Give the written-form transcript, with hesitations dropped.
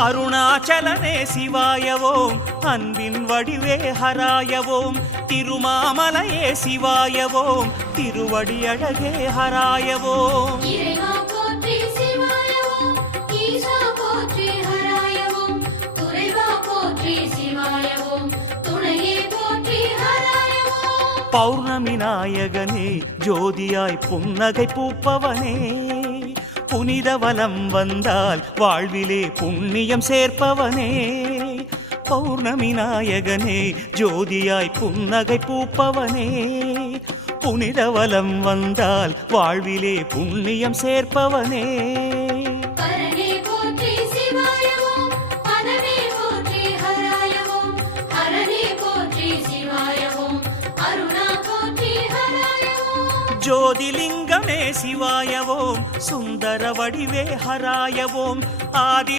அருணாச்சலனே சிவாயவோம் அன்பின் வடிவே ஹராயவோம் திருமாமலையே சிவாயவோம் திருவடி அழகே ஹராயவோம் பௌர்ணமி நாயகனே ஜோதியாய் புன்னகை பூப்பவனே புனிதவலம் வந்தால் வாழ்விலே புண்ணியம் சேர்ப்பவனே பௌர்ணமி நாயகனே ஜோதியாய் புன்னகை பூப்பவனே புனிதவலம் வந்தால் வாழ்விலே புண்ணியம் சேர்ப்பவனே ஜோதிலிங்கமே சிவாயவோம் சுந்தர வடிவே ஹராயவோம் ஆதி